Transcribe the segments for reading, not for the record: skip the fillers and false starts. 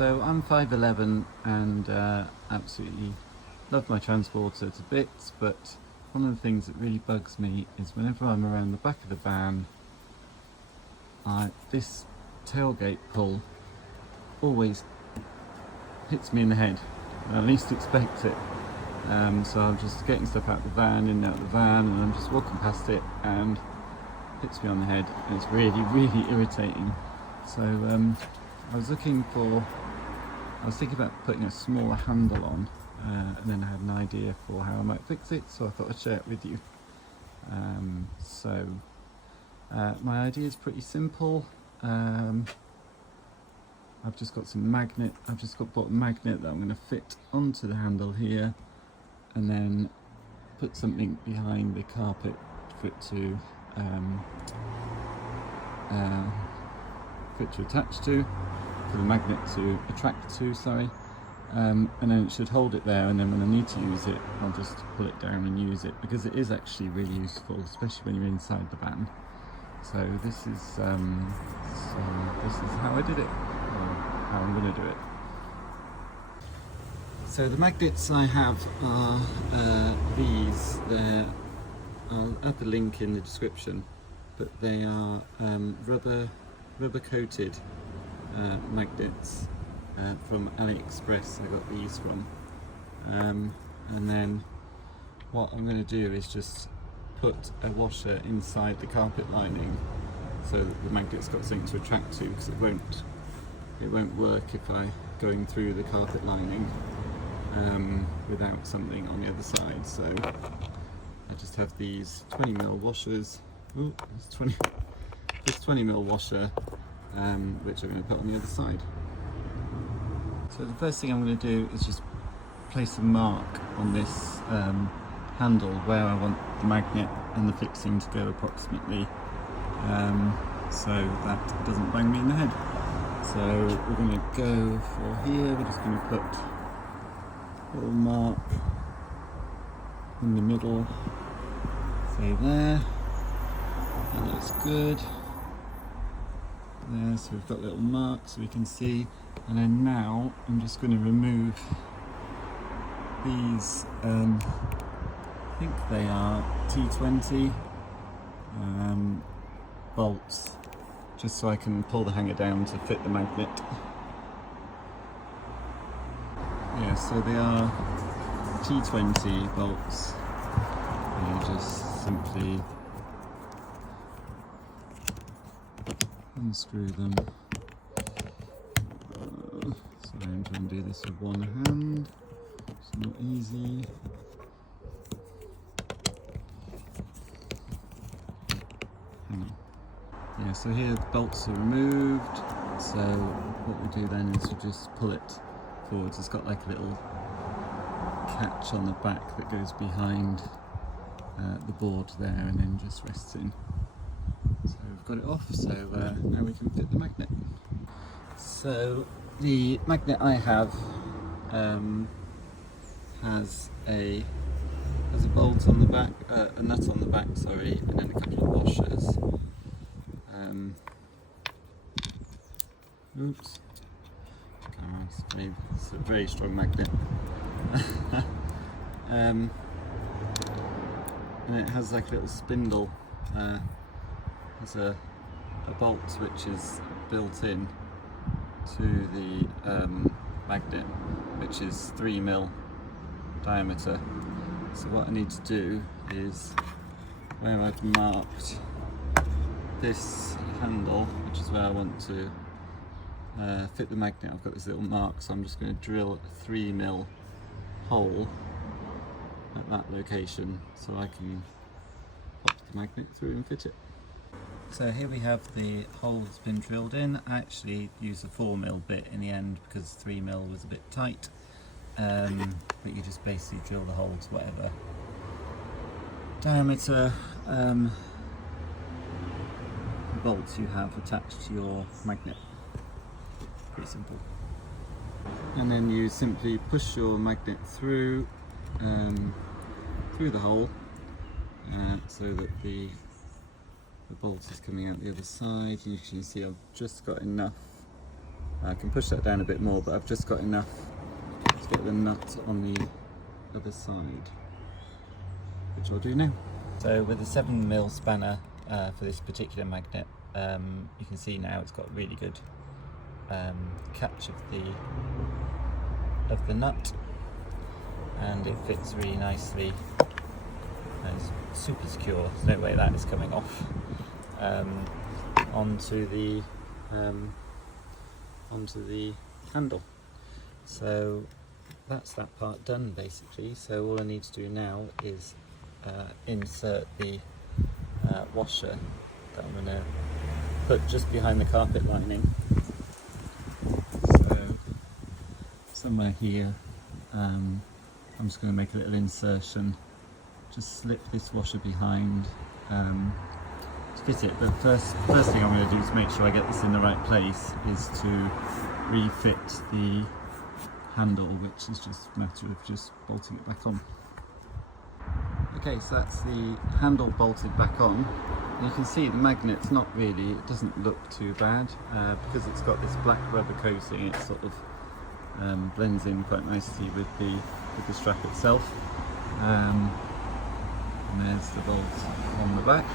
So I'm 5'11" and absolutely love my Transporter to bits, but one of the things that really bugs me is whenever I'm around the back of the van, this tailgate pull always hits me in the head when I least expect it. So I'm just getting stuff out of the van, in and out of the van, and I'm just walking past it and it hits me on the head, and it's really, really irritating. So I was thinking about putting a smaller handle on, and then I had an idea for how I might fix it, so I thought I'd share it with you. My idea is pretty simple. I've just got bought a magnet that I'm going to fit onto the handle here, and then put something behind the carpet for it to attach to, for the magnet to attract to, and then it should hold it there, and then when I need to use it, I'll just pull it down and use it, because it is actually really useful, especially when you're inside the van. So this is how I did it, or how I'm going to do it. So the magnets I have are these. I'll add the link in the description, but they are rubber coated magnets from AliExpress. I got these from, and then what I'm going to do is just put a washer inside the carpet lining so that the magnet's got something to attract to, because it won't work if I'm going through the carpet lining without something on the other side. So I just have these 20mm washers. Ooh, this 20mm washer, which I'm going to put on the other side. So the first thing I'm going to do is just place a mark on this handle where I want the magnet and the fixing to go approximately, so that it doesn't bang me in the head. So we're going to go for here, we're just going to put a little mark in the middle, say there, that looks good. There, so we've got little marks so we can see, and then now I'm just going to remove these, I think they are T6.1 bolts, just so I can pull the hanger down to fit the magnet. Yeah, so they are T6.1 bolts, and you just simply unscrew them. Sorry, I'm trying to do this with one hand, it's not easy. Yeah, so here the bolts are removed, so what we do then is we just pull it forwards. It's got like a little catch on the back that goes behind the board there, and then just rests in. So we've got it off, so now we can fit the magnet. So the magnet I have has a bolt on the back, a nut on the back, sorry, and then a couple of washers. Oops. It's a very strong magnet. And it has like a little spindle. Has a bolt which is built in to the magnet, which is 3mm diameter. So what I need to do is, where I've marked this handle, which is where I want to fit the magnet, I've got this little mark, so I'm just going to drill a 3mm hole at that location so I can pop the magnet through and fit it. So here we have the hole that's been drilled in. I actually used a 4mm bit in the end because 3mm was a bit tight, but you just basically drill the hole to whatever diameter bolts you have attached to your magnet. Pretty simple. And then you simply push your magnet through the hole, so that the bolt is coming out the other side. You can see I've just got enough I can push that down a bit more, but I've just got enough to get the nut on the other side, which I'll do now. So with the 7mm spanner for this particular magnet, you can see now it's got really good catch of the nut, and it fits really nicely. It's super secure. There's no way that is coming off onto the handle. So that's that part done basically. So all I need to do now is insert the washer that I'm going to put just behind the carpet lining. So somewhere here, I'm just going to make a little insertion, just slip this washer behind to fit it. But first thing I'm going to do to make sure I get this in the right place is to refit the handle, which is just a matter of just bolting it back on. Okay, so that's the handle bolted back on. And you can see the magnet's not really, it doesn't look too bad because it's got this black rubber coating. It sort of blends in quite nicely with the strap itself. And there's the bolt on the back.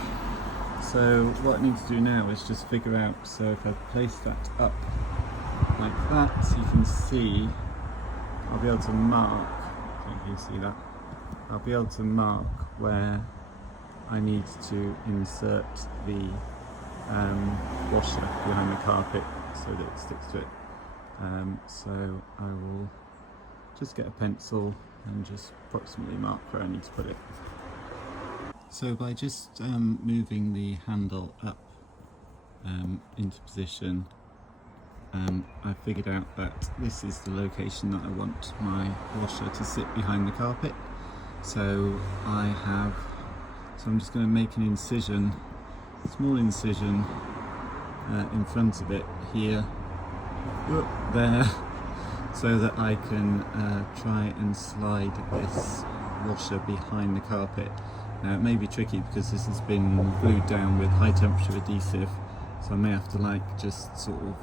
So what I need to do now is just figure out, so if I place that up like that, you can see, I'll be able to mark, I think you see that, I'll be able to mark where I need to insert the washer behind the carpet so that it sticks to it. So I will just get a pencil and just approximately mark where I need to put it. So by just moving the handle up into position, I figured out that this is the location that I want my washer to sit behind the carpet. So I'm just going to make an incision, a small incision in front of it here, there, so that I can try and slide this washer behind the carpet. Now it may be tricky because this has been glued down with high temperature adhesive, so I may have to just sort of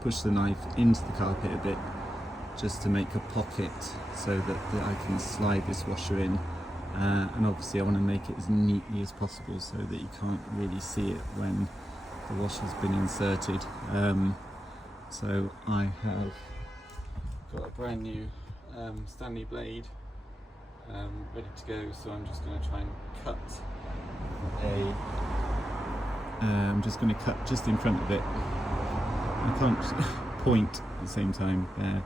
push the knife into the carpet a bit just to make a pocket so that I can slide this washer in. And obviously I want to make it as neatly as possible so that you can't really see it when the washer's been inserted. So I have got a brand new Stanley blade ready to go, so I'm just going to try and cut I'm just going to cut just in front of it. I can't point at the same time there,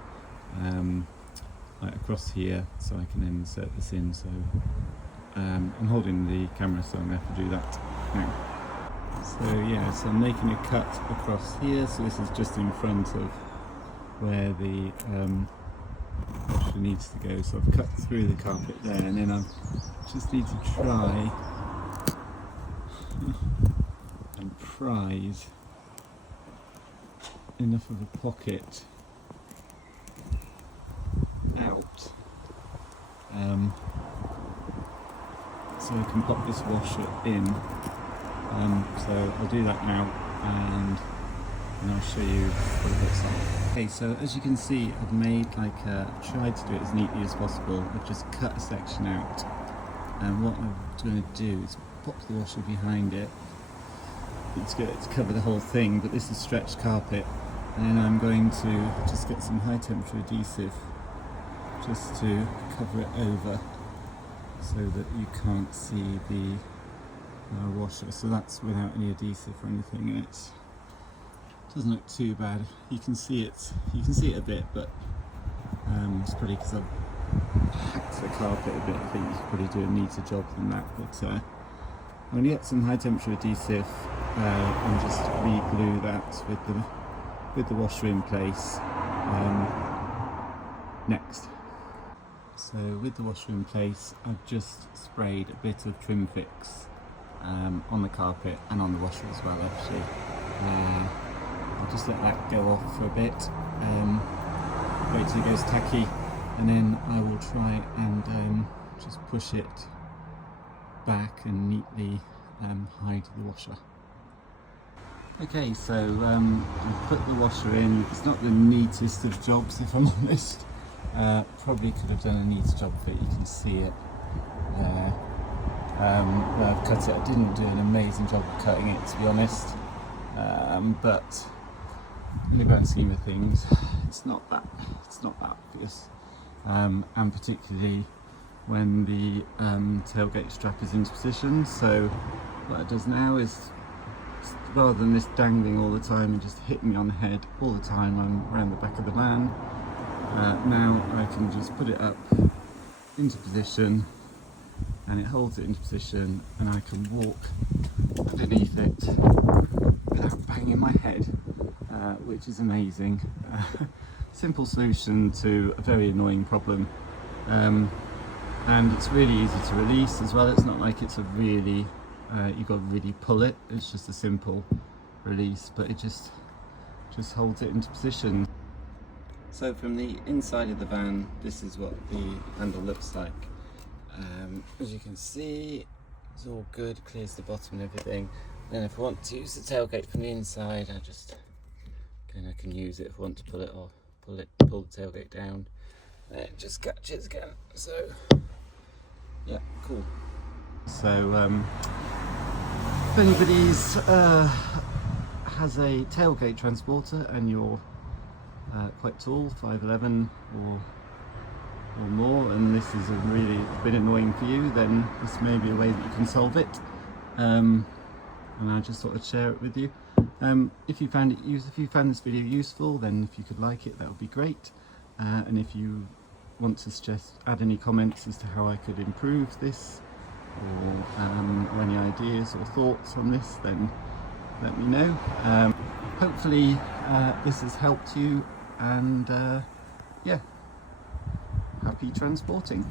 like across here, so I can then insert this in. So I'm holding the camera, so I'm going to have to do that now. So yeah, so I'm making a cut across here, so this is just in front of where the washer needs to go. So I've cut through the carpet there, and then I just need to try and prise enough of a pocket out so I can pop this washer in. So I'll do that now, and I'll show you what it looks like. Okay, so as you can see, I've tried to do it as neatly as possible. I've just cut a section out, and what I'm going to do is pop the washer behind it. It's good to cover the whole thing, but this is stretched carpet, and then I'm going to just get some high temperature adhesive just to cover it over so that you can't see the washer. So that's without any adhesive or anything, and it doesn't look too bad. You can see it a bit, but it's probably because I've hacked the carpet a bit. I think you could probably do a neater job than that. But I'm going to get some high temperature adhesive and just re-glue that with the washer in place next. So with the washer in place, I've just sprayed a bit of trim fix on the carpet and on the washer as well, actually. I'll just let that go off for a bit, wait till it goes tacky, and then I will try and just push it back and neatly hide the washer. Okay, so I put the washer in. It's not the neatest of jobs, if I'm honest. Probably could have done a neater job of it. You can see it there. Where I've cut it. I didn't do an amazing job of cutting it, to be honest. But in the grand scheme of things, it's not that obvious. And particularly when the tailgate strap is into position. So what it does now is, rather than this dangling all the time and just hitting me on the head all the time I'm around the back of the van, now I can just put it up into position and it holds it into position, and I can walk underneath it without banging my head, which is amazing. Simple solution to a very annoying problem, and it's really easy to release as well. It's not like it's a really you've got to really pull it. It's just a simple release, but it just holds it into position. So from the inside of the van, this is what the handle looks like. As you can see, it's all good, clears the bottom and everything. Then if I want to use the tailgate from the inside, I can use it if I want to pull it off, pull the tailgate down, and it just catches again. So yeah, cool. So if anybody's has a tailgate transporter and you're quite tall, 5'11" or more, and this is really a bit annoying for you, then this may be a way that you can solve it. And I just thought I'd share it with you. If you found this video useful, then if you could like it, that would be great. And if you want to add any comments as to how I could improve this, or any ideas or thoughts on this, then let me know. Hopefully this has helped you, and yeah, happy transporting.